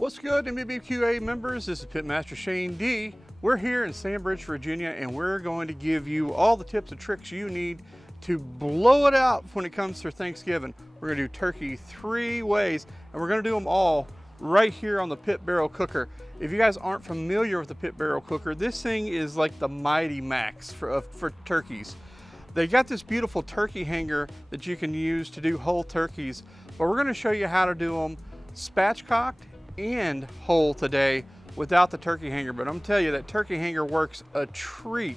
What's good, NBBQA members? This is Pitmaster Shane D. We're here in Sandbridge, Virginia, and we're going to give you all the tips and tricks you need to blow it out when it comes to Thanksgiving. We're gonna do turkey 3 ways, and we're gonna do them all right here on the pit barrel cooker. If you guys aren't familiar with the pit barrel cooker, this thing is like the Mighty Max for turkeys. They got this beautiful turkey hanger that you can use to do whole turkeys, but we're gonna show you how to do them spatchcocked and whole today without the turkey hanger. But I'm gonna tell you that turkey hanger works a treat.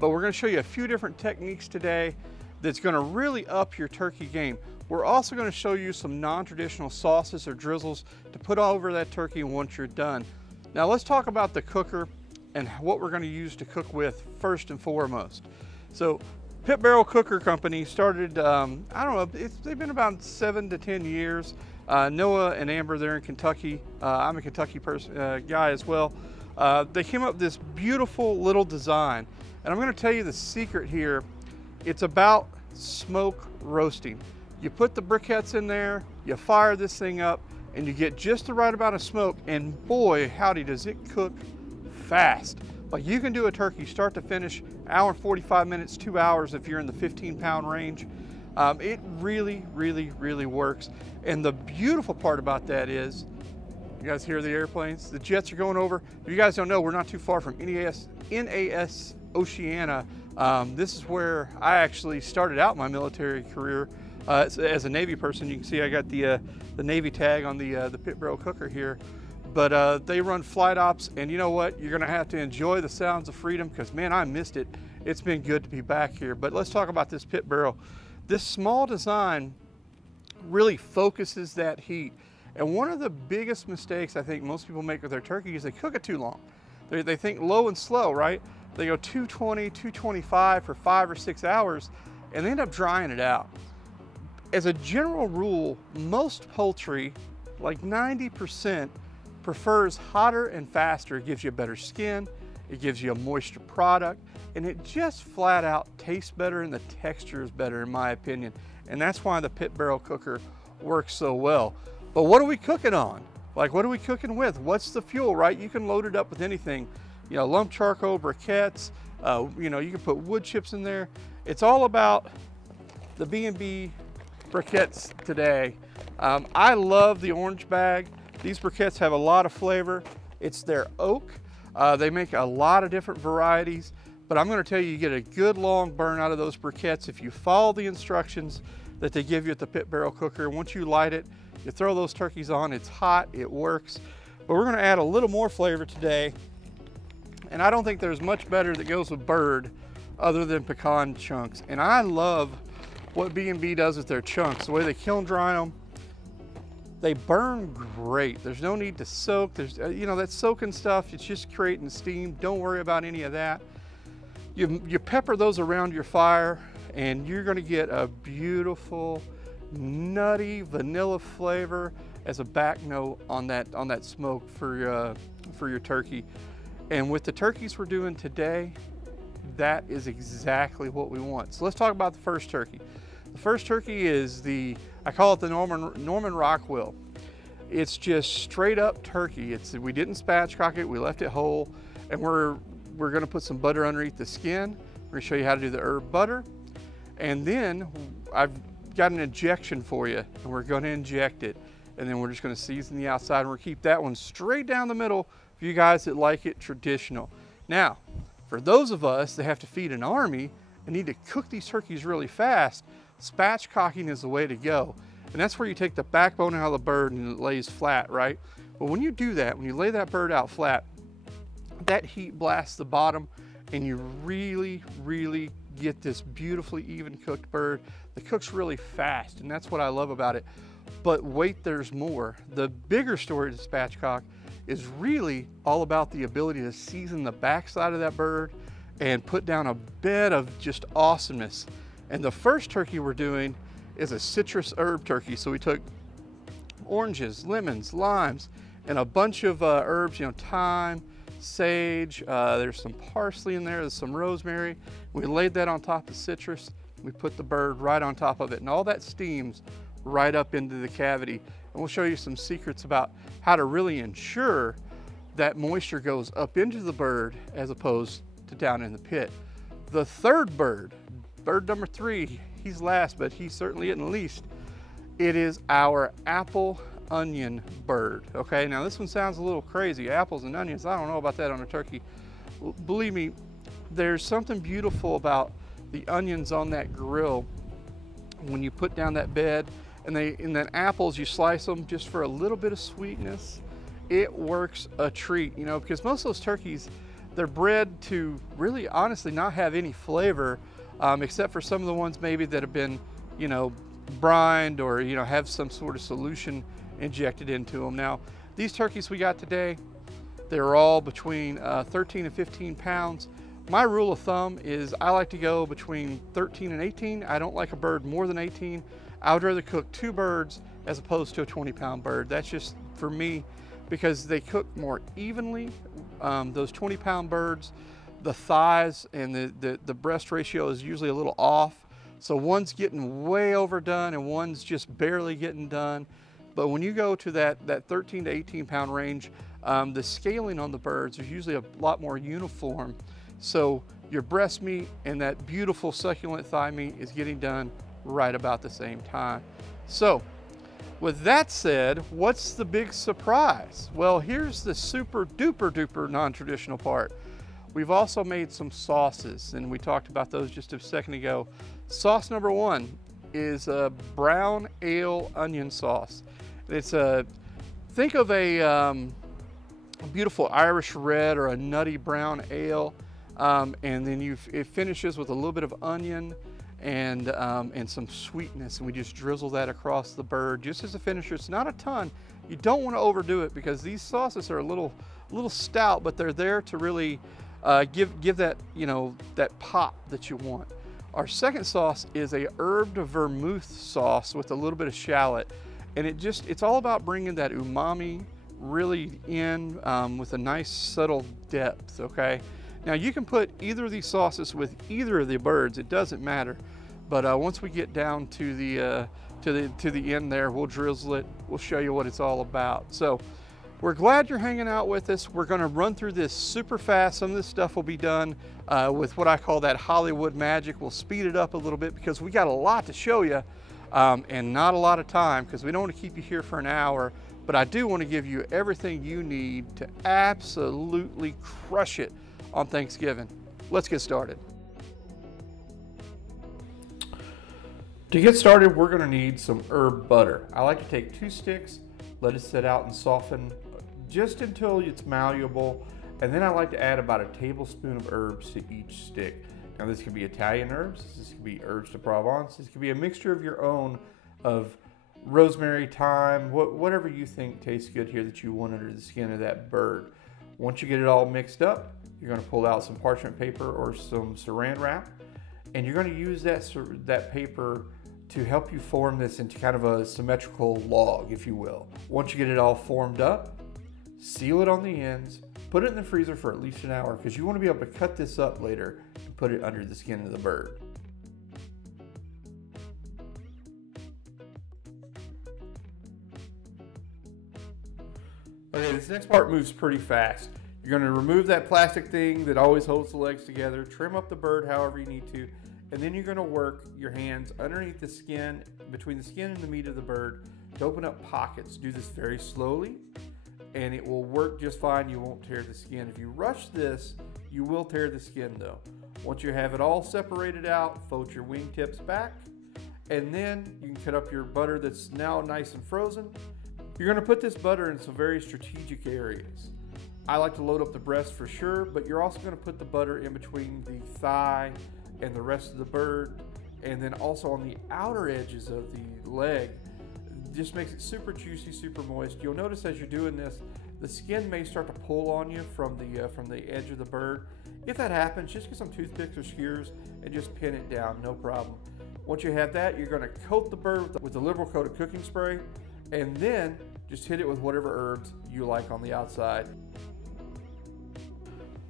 But we're gonna show you a few different techniques today that's gonna really up your turkey game. We're also gonna show you some non-traditional sauces or drizzles to put over that turkey once you're done. Now let's talk about the cooker and what we're gonna use to cook with first and foremost. So Pit Barrel Cooker Company started, I don't know, they've been about 7 to 10 years. Noah and Amber, they're in Kentucky. I'm a Kentucky guy as well. They came up with this beautiful little design. And I'm gonna tell you the secret here. It's about smoke roasting. You put the briquettes in there, you fire this thing up, and you get just the right amount of smoke, and boy, howdy, does it cook fast. Like, you can do a turkey start to finish, hour and 45 minutes, 2 hours if you're in the 15-pound range. It really, really works. And the beautiful part about that is, you guys hear the airplanes? The jets are going over. If you guys don't know, we're not too far from NAS Oceana. This is where I actually started out my military career as a Navy person. You can see I got the Navy tag on the pit barrel cooker here. But they run flight ops, and you know what? You're gonna have to enjoy the sounds of freedom, because man, I missed it. It's been good to be back here. But let's talk about this pit barrel. This small design really focuses that heat. And one of the biggest mistakes I think most people make with their turkey is they cook it too long. They think low and slow, right? They go 220, 225 for 5 or 6 hours, and they end up drying it out. As a general rule, most poultry, like 90%, prefers hotter and faster. It gives you a better skin, it gives you a moisture product, and it just flat out tastes better and the texture is better in my opinion. And that's why the pit barrel cooker works so well. But what are we cooking on? Like, what are we cooking with? What's the fuel, right? You can load it up with anything. You know, lump charcoal, briquettes, you know, you can put wood chips in there. It's all about the B&B briquettes today. I love the orange bag. These briquettes have a lot of flavor. It's their oak. They make a lot of different varieties, but I'm gonna tell you, you get a good long burn out of those briquettes if you follow the instructions that they give you at the pit barrel cooker. Once you light it, you throw those turkeys on, it's hot, it works. But we're gonna add a little more flavor today, and I don't think there's much better that goes with bird other than pecan chunks. And I love what B&B does with their chunks, the way they kiln dry them. They burn great. There's no need to soak. There's, you know, that soaking stuff, it's just creating steam. Don't worry about any of that. You pepper those around your fire, and you're gonna get a beautiful, nutty vanilla flavor as a back note on that smoke for your turkey. And with the turkeys we're doing today, that is exactly what we want. So let's talk about the first turkey. The first turkey is I call it the Norman Rockwell. It's just straight up turkey. We didn't spatchcock it, we left it whole, and we're gonna put some butter underneath the skin. We're gonna show you how to do the herb butter. And then I've got an injection for you, and we're gonna inject it. And then we're just gonna season the outside, and we're gonna keep that one straight down the middle for you guys that like it traditional. Now, for those of us that have to feed an army and need to cook these turkeys really fast, spatchcocking is the way to go. And that's where you take the backbone out of the bird and it lays flat, right? But when you do that, when you lay that bird out flat, that heat blasts the bottom, and you really get this beautifully even cooked bird that cooks really fast. And that's what I love about it. But wait, there's more. The bigger story to spatchcock is really all about the ability to season the backside of that bird and put down a bed of just awesomeness. And the first turkey we're doing is a citrus herb turkey. So we took oranges, lemons, limes, and a bunch of herbs, you know, thyme, sage, there's some parsley in there, there's some rosemary. We laid that on top of citrus. We put the bird right on top of it, and all that steams right up into the cavity. and we'll show you some secrets about how to really ensure that moisture goes up into the bird as opposed to down in the pit. The third bird, bird number 3, he's last, but he certainly isn't least. It is our apple onion bird. Okay, now this one sounds a little crazy. Apples and onions, I don't know about that on a turkey. Believe me, there's something beautiful about the onions on that grill when you put down that bed, and then apples, you slice them just for a little bit of sweetness. It works a treat, you know, because most of those turkeys, they're bred to really honestly not have any flavor, except for some of the ones maybe that have been, you know, brined or, you know, have some sort of solution injected into them. Now, these turkeys we got today, they're all between 13 and 15 pounds. My rule of thumb is I like to go between 13 and 18. I don't like a bird more than 18. I would rather cook 2 birds as opposed to a 20-pound bird. That's just for me, because they cook more evenly. Those 20-pound birds, the thighs and the breast ratio is usually a little off. So one's getting way overdone and one's just barely getting done. But when you go to that 13 to 18 pound range, the scaling on the birds is usually a lot more uniform. So your breast meat and that beautiful succulent thigh meat is getting done right about the same time. So with that said, what's the big surprise? Well, here's the super duper duper non-traditional part. We've also made some sauces, and we talked about those just a second ago. Sauce number 1 is a brown ale onion sauce. It's think of a beautiful Irish red or a nutty brown ale, and then it finishes with a little bit of onion and some sweetness, and we just drizzle that across the bird just as a finisher. It's not a ton. You don't want to overdo it because these sauces are a little stout, but they're there to really give that, you know, that pop that you want. Our second sauce is a herbed vermouth sauce with a little bit of shallot, and it's all about bringing that umami really in with a nice subtle depth. Okay, now you can put either of these sauces with either of the birds, it doesn't matter, but once we get down to the end there, we'll drizzle it, we'll show you what it's all about. So we're glad you're hanging out with us. We're going to run through this super fast. Some of this stuff will be done with what I call that Hollywood magic. We'll speed it up a little bit because we got a lot to show you and not a lot of time, because we don't want to keep you here for an hour, but I do want to give you everything you need to absolutely crush it on Thanksgiving. Let's get started. To get started, we're going to need some herb butter. I like to take 2 sticks, let it sit out and soften just until it's malleable, and then I like to add about a tablespoon of herbs to each stick. Now this could be Italian herbs, this could be herbs de Provence, this could be a mixture of your own of rosemary, thyme, whatever you think tastes good here that you want under the skin of that bird. Once you get it all mixed up, you're going to pull out some parchment paper or some saran wrap, and you're going to use that paper to help you form this into kind of a symmetrical log, if you will. Once you get it all formed up, seal it on the ends, put it in the freezer for at least an hour, because you want to be able to cut this up later and put it under the skin of the bird. Okay, this next part moves pretty fast. You're going to remove that plastic thing that always holds the legs together, trim up the bird however you need to, and then you're going to work your hands underneath the skin, between the skin and the meat of the bird, to open up pockets. Do this very slowly, and it will work just fine. You won't tear the skin. If you rush this, you will tear the skin though. Once you have it all separated out, fold your wingtips back, and then you can cut up your butter that's now nice and frozen. You're going to put this butter in some very strategic areas. I like to load up the breast for sure, but you're also going to put the butter in between the thigh and the rest of the bird, and then also on the outer edges of the leg. Just makes it super juicy, super moist. You'll notice as you're doing this, the skin may start to pull on you from the edge of the bird. If that happens, just get some toothpicks or skewers and just pin it down, no problem. Once you have that, you're going to coat the bird with a liberal coat of cooking spray, and then just hit it with whatever herbs you like on the outside.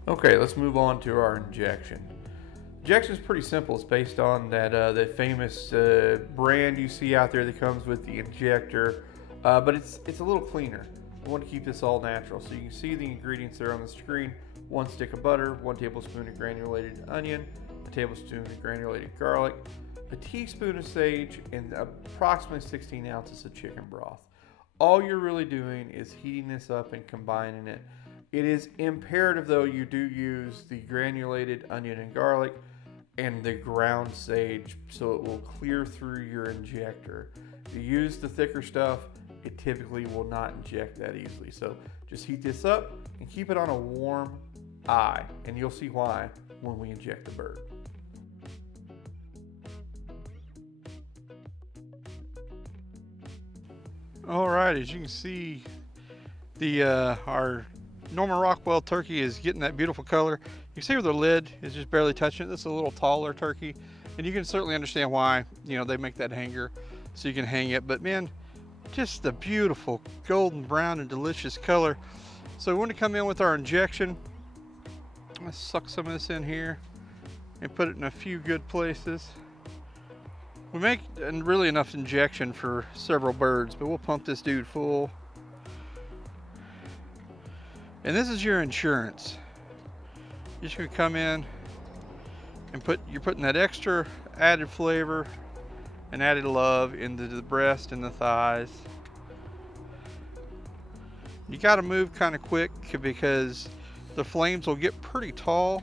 Okay, let's move on to our injection. Injection is pretty simple. It's based on that famous brand you see out there that comes with the injector. but it's a little cleaner. I want to keep this all natural. So you can see the ingredients there on the screen. 1 stick of butter, 1 tablespoon of granulated onion, a tablespoon of granulated garlic, a teaspoon of sage, and approximately 16 ounces of chicken broth. All you're really doing is heating this up and combining it. It is imperative though you do use the granulated onion and garlic and the ground sage so it will clear through your injector. If you use the thicker stuff, it typically will not inject that easily. So just heat this up and keep it on a warm eye, and you'll see why when we inject the bird. All right, as you can see, our Norman Rockwell turkey is getting that beautiful color. You can see where the lid is just barely touching it. This is a little taller turkey, and you can certainly understand why, you know, they make that hanger so you can hang it. But man, just the beautiful golden brown and delicious color. So we want to come in with our injection. Let's suck some of this in here and put it in a few good places. We make really enough injection for several birds, but we'll pump this dude full. And this is your insurance. You're just gonna come in and you're putting that extra added flavor and added love into the breast and the thighs. You gotta move kind of quick because the flames will get pretty tall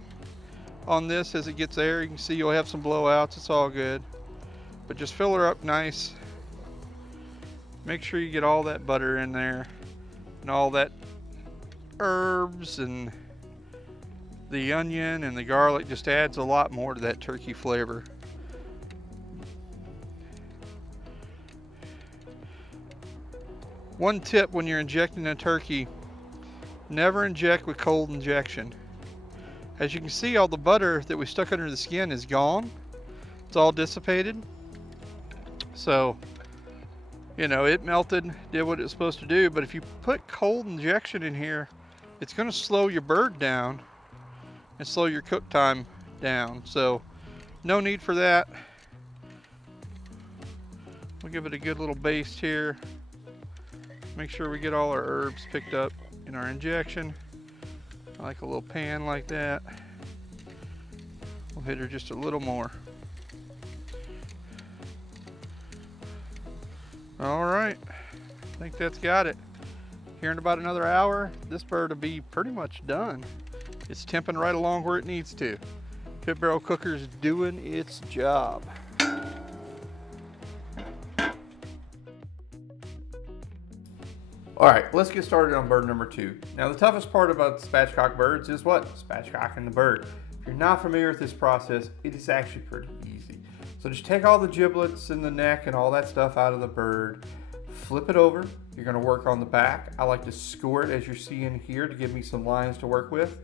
on this as it gets there. You can see you'll have some blowouts, it's all good. But just fill her up nice. Make sure you get all that butter in there and all that herbs, and the onion and the garlic just adds a lot more to that turkey flavor. One tip when you're injecting a turkey, never inject with cold injection. As you can see, all the butter that we stuck under the skin is gone. It's all dissipated. So, you know, it melted, did what it was supposed to do, but if you put cold injection in here, it's gonna slow your bird down and slow your cook time down. So, no need for that. We'll give it a good little baste here. Make sure we get all our herbs picked up in our injection. I like a little pan like that. We'll hit her just a little more. All right, I think that's got it. Here in about another hour, this bird will be pretty much done. It's temping right along where it needs to. Pit barrel cooker's doing its job. All right, let's get started on bird number 2. Now, the toughest part about spatchcock birds is what? Spatchcocking the bird. If you're not familiar with this process, it is actually pretty easy. So just take all the giblets and the neck and all that stuff out of the bird, flip it over. You're gonna work on the back. I like to score it as you're seeing here to give me some lines to work with.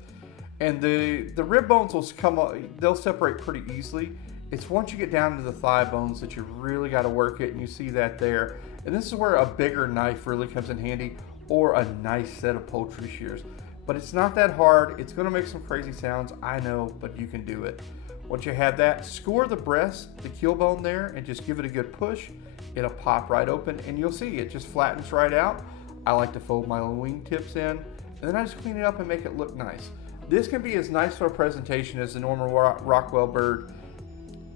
And the rib bones will they'll separate pretty easily. It's once you get down to the thigh bones that you really gotta work it, and you see that there. And this is where a bigger knife really comes in handy, or a nice set of poultry shears. But it's not that hard. It's gonna make some crazy sounds, I know, but you can do it. Once you have that, score the breast, the keel bone there, and just give it a good push. It'll pop right open, and you'll see it just flattens right out. I like to fold my wing tips in, and then I just clean it up and make it look nice. This can be as nice for a presentation as the Norman Rockwell bird.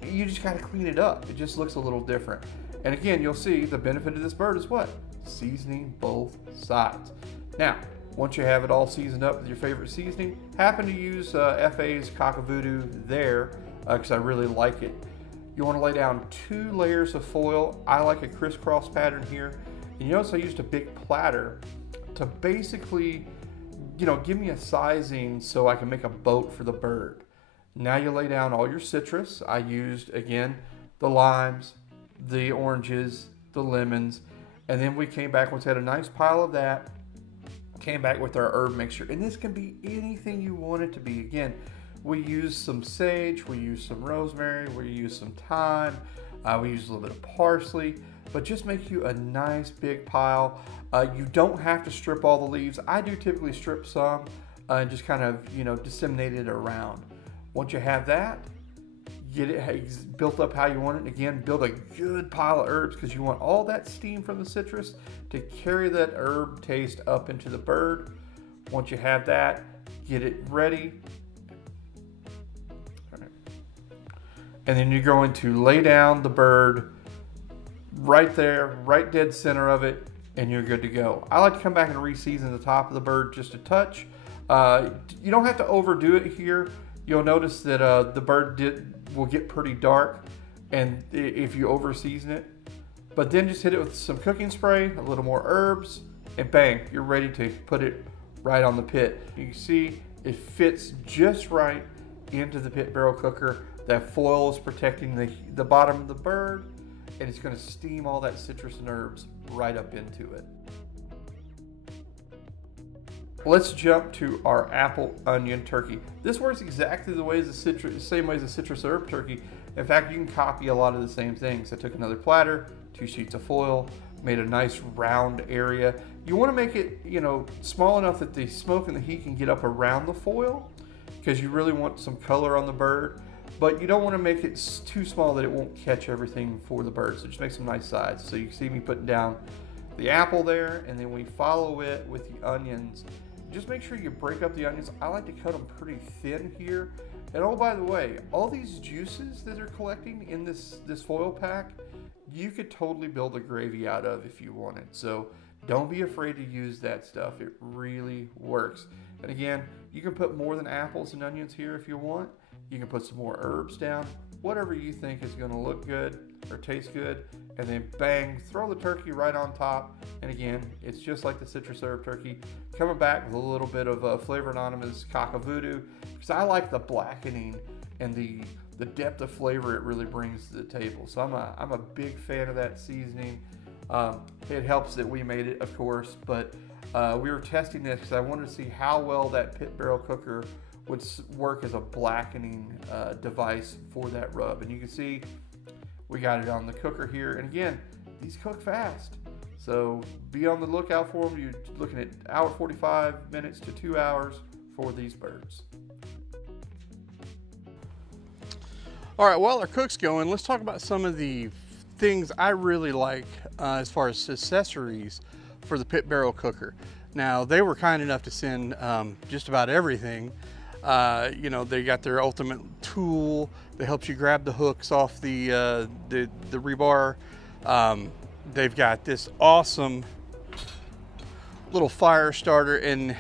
You just gotta clean it up. It just looks a little different. And again, you'll see the benefit of this bird is what? Seasoning both sides. Now, once you have it all seasoned up with your favorite seasoning, happen to use FA's Cockavoodoo there, because I really like it. You want to lay down 2 layers of foil. I like a crisscross pattern here. And you notice I used a big platter to basically, you know, give me a sizing so I can make a boat for the bird. Now you lay down all your citrus. I used, again, the limes, the oranges, the lemons, and then we came back, once we had a nice pile of that, came back with our herb mixture. And this can be anything you want it to be. Again, we use some sage, we use some rosemary, we use some thyme, we use a little bit of parsley, but just make you a nice big pile. You don't have to strip all the leaves. I do typically strip some and just kind of, you know, disseminate it around. Once you have that, get it built up how you want it. And again, build a good pile of herbs because you want all that steam from the citrus to carry that herb taste up into the bird. Once you have that, get it ready. All right. And then you're going to lay down the bird right there, right dead center of it, and you're good to go. I like to come back and re-season the top of the bird just a touch. You don't have to overdo it here. You'll notice that the bird will get pretty dark and if you over season it. But then just hit it with some cooking spray, a little more herbs, and bang, you're ready to put it right on the pit. You can see it fits just right into the pit barrel cooker. That foil is protecting the bottom of the bird, and it's going to steam all that citrus and herbs right up into it. Let's jump to our apple onion turkey. This works exactly the same way as a citrus herb turkey. In fact, you can copy a lot of the same things. I took another platter, 2 sheets of foil, made a nice round area. You want to make it, small enough that the smoke and the heat can get up around the foil because you really want some color on the bird. But you don't want to make it too small that it won't catch everything for the bird. So just make some nice sides. So you can see me putting down the apple there, and then we follow it with the onions. Just make sure you break up the onions. I like to cut them pretty thin here. And oh, by the way, all these juices that they're collecting in this foil pack, you could totally build a gravy out of if you wanted. So don't be afraid to use that stuff. It really works. And again, you can put more than apples and onions here if you want. You can put some more herbs down, whatever you think is going to look good or taste good, and then bang, throw the turkey right on top. And again, it's just like the citrus herb turkey, coming back with a little bit of Flavor Anonymous cock-a-voodoo, because I like the blackening and the depth of flavor it really brings to the table. So I'm a big fan of that seasoning. It helps that we made it, of course, but we were testing this because I wanted to see how well that pit barrel cooker would work as a blackening device for that rub. And you can see we got it on the cooker here. And again, these cook fast. So be on the lookout for them. You're looking at 1:45 minutes to 2 hours for these birds. All right, while our cook's going, let's talk about some of the things I really like as far as accessories for the pit barrel cooker. Now, they were kind enough to send just about everything. They got their ultimate tool that helps you grab the hooks off the rebar. They've got this awesome little fire starter, and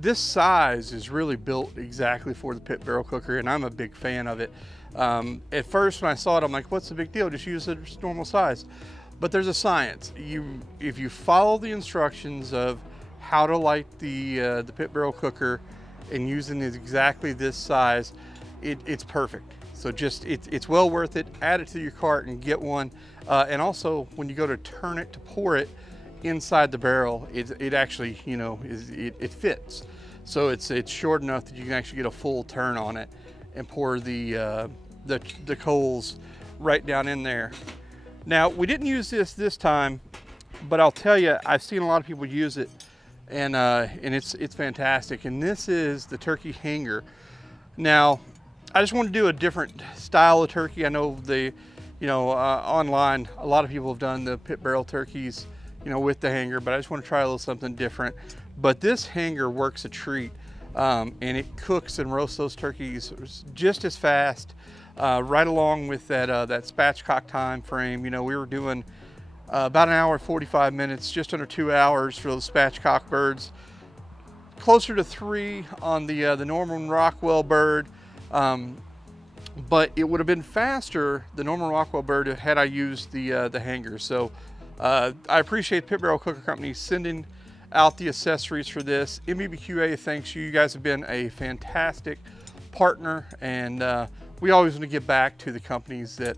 this size is really built exactly for the pit barrel cooker, and I'm a big fan of it. At first when I saw it, I'm like, what's the big deal? Just use a normal size. But there's a science. If you follow the instructions of how to light the pit barrel cooker and using exactly this size, it's perfect. So it's well worth it. Add it to your cart and get one. And also, when you go to turn it to pour it inside the barrel, it actually it fits. So it's short enough that you can actually get a full turn on it and pour the coals right down in there. Now, we didn't use this time, but I'll tell you, I've seen a lot of people use it, and it's fantastic. And this is the turkey hanger. Now, I just want to do a different style of turkey. I know online, a lot of people have done the pit barrel turkeys, with the hanger, but I just want to try a little something different. But this hanger works a treat, and it cooks and roasts those turkeys just as fast, right along with that spatchcock time frame. We were doing about 1:45 minutes, just under 2 hours for those spatchcock birds, closer to 3 on the Norman Rockwell bird. But it would have been faster, the Norman Rockwell bird, had I used the hanger. So I appreciate Pit Barrel Cooker Company sending out the accessories for this. NBBQA thanks you. You guys have been a fantastic partner, and we always want to give back to the companies that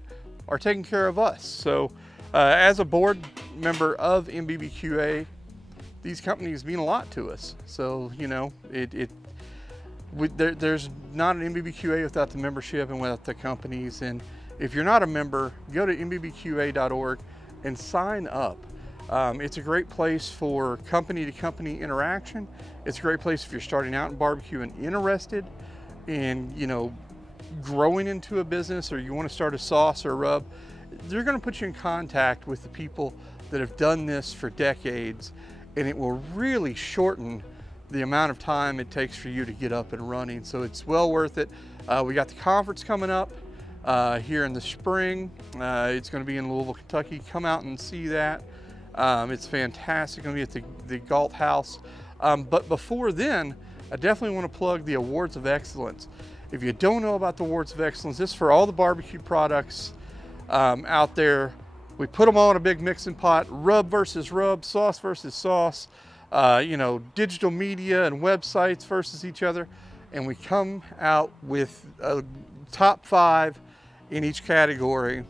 are taking care of us. So as a board member of NBBQA, these companies mean a lot to us. So there's not an NBBQA without the membership and without the companies. And if you're not a member, go to nbbqa.org and sign up. It's a great place for company-to-company interaction. It's a great place if you're starting out in barbecue and interested in growing into a business, or you want to start a sauce or a rub, they're going to put you in contact with the people that have done this for decades, and it will really shorten the amount of time it takes for you to get up and running. So it's well worth it. We got the conference coming up here in the spring. It's going to be in Louisville, Kentucky. Come out and see that. It's fantastic. Going to be at the Galt House. But before then, I definitely want to plug the Awards of Excellence. If you don't know about the Awards of Excellence, this is for all the barbecue products out there. We put them all in a big mixing pot, rub versus rub, sauce versus sauce, you know, digital media and websites versus each other. And we come out with a top 5 in each category.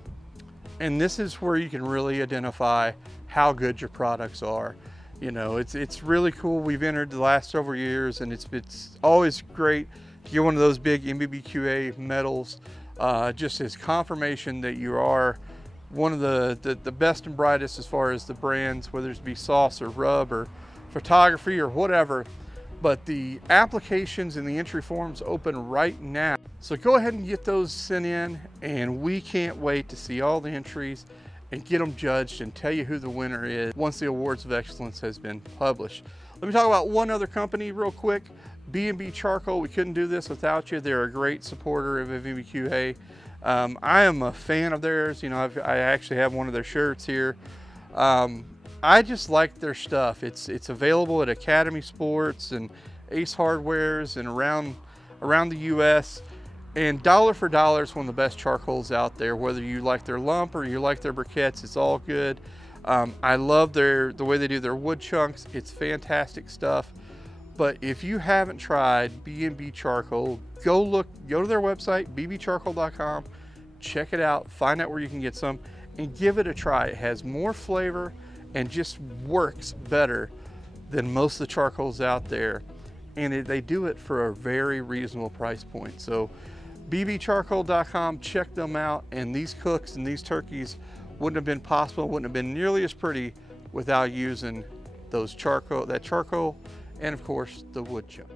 And this is where you can really identify how good your products are. You know, it's really cool. We've entered the last several years, and it's always great to get one of those big NBBQA medals, just as confirmation that you are one of the best and brightest as far as the brands, whether it be sauce or rub or photography or whatever. But the applications and the entry forms open right now. So go ahead and get those sent in, and we can't wait to see all the entries and get them judged and tell you who the winner is once the Awards of Excellence has been published. Let me talk about one other company real quick, B&B Charcoal. We couldn't do this without you. They're a great supporter of NBBQA. I am a fan of theirs. You know, I actually have one of their shirts here. I just like their stuff. It's available at Academy Sports and Ace Hardwares and around the US. And dollar for dollar is one of the best charcoals out there. Whether you like their lump or you like their briquettes, it's all good. I love the way they do their wood chunks. It's fantastic stuff. But if you haven't tried B&B Charcoal, go to their website, bbcharcoal.com, check it out, find out where you can get some, and give it a try. It has more flavor and just works better than most of the charcoals out there. And they do it for a very reasonable price point. So bbcharcoal.com, check them out. And these cooks and these turkeys wouldn't have been possible, wouldn't have been nearly as pretty without using that charcoal, and of course the wood chunks.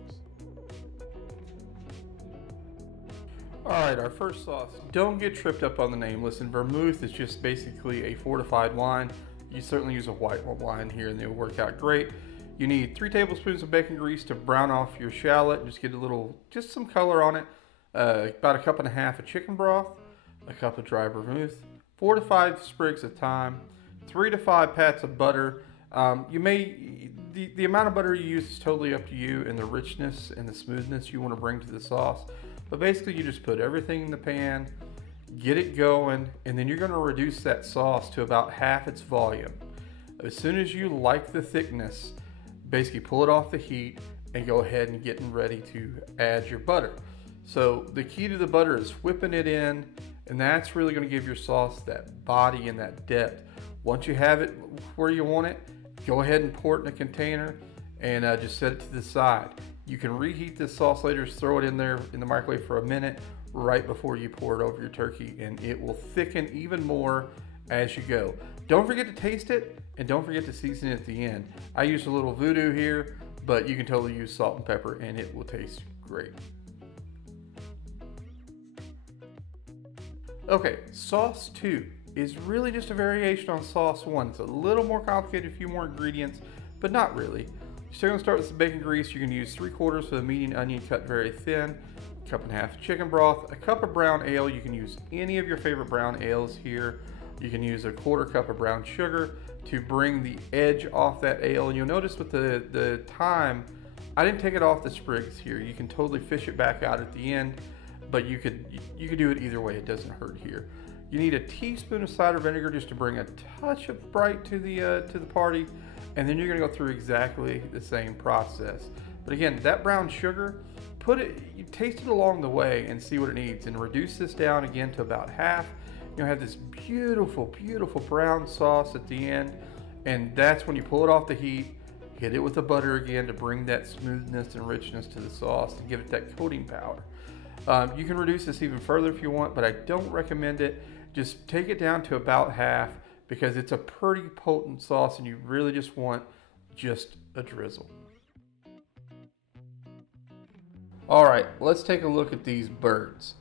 All right, our first sauce. Don't get tripped up on the name. Listen, vermouth is just basically a fortified wine. You certainly use a white wine here and they'll work out great. You need 3 tablespoons of bacon grease to brown off your shallot. Just get just some color on it. About 1.5 cups of chicken broth, a cup of dry vermouth, 4 to 5 sprigs of thyme, 3 to 5 pats of butter. The amount of butter you use is totally up to you and the richness and the smoothness you want to bring to the sauce. But basically you just put everything in the pan, get it going, and then you're going to reduce that sauce to about half its volume. As soon as you like the thickness, basically pull it off the heat and go ahead and getting ready to add your butter. So the key to the butter is whipping it in, and that's really going to give your sauce that body and that depth. Once you have it where you want it, go ahead and pour it in a container and just set it to the side. You can reheat this sauce later, just throw it in there in the microwave for a minute right before you pour it over your turkey, and it will thicken even more as you go. Don't forget to taste it, and don't forget to season it at the end. I use a little voodoo here, but you can totally use salt and pepper and it will taste great. Okay, sauce 2 is really just a variation on sauce 1. It's a little more complicated, a few more ingredients, but not really. So you're going to start with some bacon grease. You're going to use 3/4 of a medium onion cut very thin, 1.5 cups of chicken broth, a cup of brown ale. You can use any of your favorite brown ales here. You can use a 1/4 cup of brown sugar to bring the edge off that ale. And you'll notice with the thyme, I didn't take it off the sprigs here. You can totally fish it back out at the end, but you could do it either way. It doesn't hurt here. You need a teaspoon of cider vinegar just to bring a touch of bright to the party, and then you're going to go through exactly the same process. But again, that brown sugar, you taste it along the way and see what it needs, and reduce this down again to about half. You'll have this beautiful, beautiful brown sauce at the end, and that's when you pull it off the heat. Hit it with the butter again to bring that smoothness and richness to the sauce and give it that coating power. You can reduce this even further if you want, but I don't recommend it. Just take it down to about half because it's a pretty potent sauce and you really just want just a drizzle. All right, let's take a look at these birds.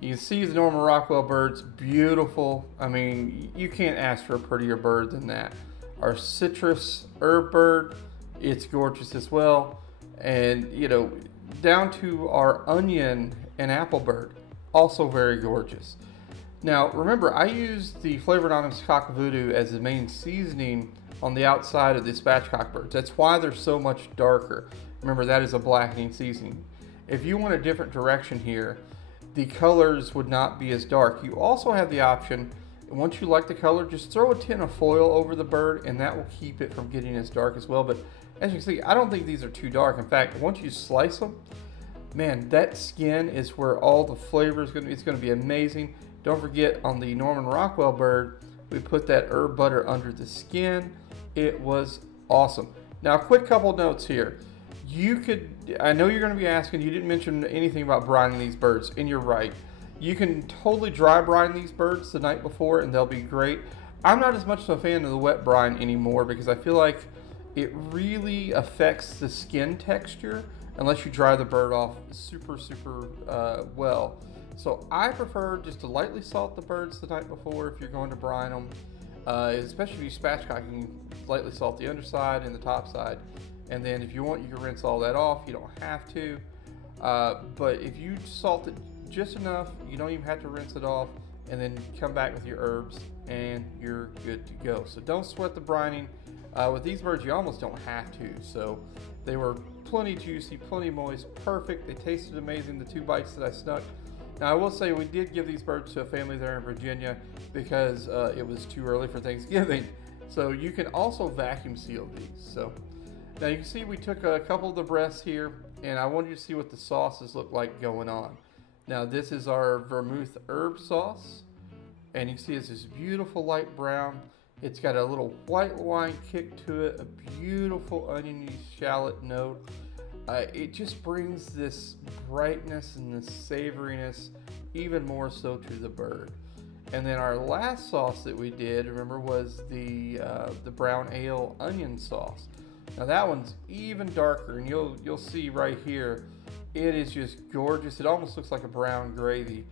You can see the Norman Rockwell bird's beautiful. I mean, you can't ask for a prettier bird than that. Our citrus herb bird, it's gorgeous as well. And you know, down to our onion and apple bird, also very gorgeous. Now remember, I used the Flavor Anonymous Cockavoodoo as the main seasoning on the outside of the spatchcock birds. That's why they're so much darker. Remember, that is a blackening seasoning. If you want a different direction here, the colors would not be as dark. You also have the option, once you like the color, just throw a tin of foil over the bird and that will keep it from getting as dark as well. But as you can see, I don't think these are too dark. In fact, once you slice them, man, that skin is where all the flavor is going to be. It's going to be amazing. Don't forget, on the Norman Rockwell bird, we put that herb butter under the skin. It was awesome. Now, a quick couple notes here. You could, I know you're going to be asking, you didn't mention anything about brining these birds, and you're right. You can totally dry brine these birds the night before and they'll be great. I'm not as much of a fan of the wet brine anymore because I feel like it really affects the skin texture unless you dry the bird off super well. So I prefer just to lightly salt the birds the night before if you're going to brine them. Especially if you spatchcock, you can lightly salt the underside and the top side. And then if you want, you can rinse all that off. You don't have to. But if you salt it just enough, you don't even have to rinse it off. And then come back with your herbs and you're good to go. So don't sweat the brining. With these birds, you almost don't have to. So they were plenty juicy, plenty moist, perfect. They tasted amazing, the 2 bites that I snuck. Now I will say we did give these birds to a family there in Virginia because it was too early for Thanksgiving. So you can also vacuum seal these. So now you can see we took a couple of the breasts here and I wanted you to see what the sauces look like going on. Now this is our vermouth herb sauce and you can see it's this beautiful light brown. It's got a little white wine kick to it, a beautiful oniony shallot note. It just brings this brightness and this savoriness even more so to the bird. And then our last sauce that we did, remember, was the brown ale onion sauce. Now that one's even darker, and you'll see right here, it is just gorgeous. It almost looks like a brown gravy,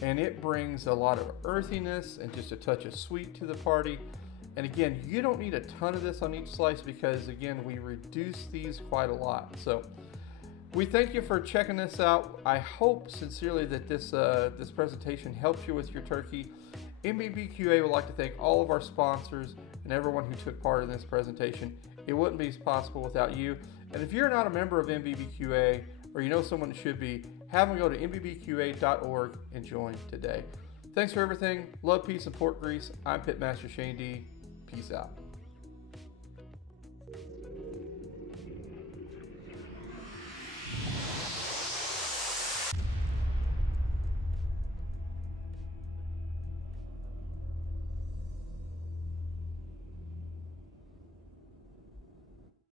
and it brings a lot of earthiness and just a touch of sweet to the party. And again, you don't need a ton of this on each slice because again, we reduce these quite a lot. So we thank you for checking this out. I hope sincerely that this presentation helps you with your turkey. NBBQA would like to thank all of our sponsors and everyone who took part in this presentation. It wouldn't be possible without you. And if you're not a member of NBBQA or you know someone that should be, have them go to nbbqa.org and join today. Thanks for everything. Love, peace, and pork grease. I'm Pitmaster Shane D. Peace out.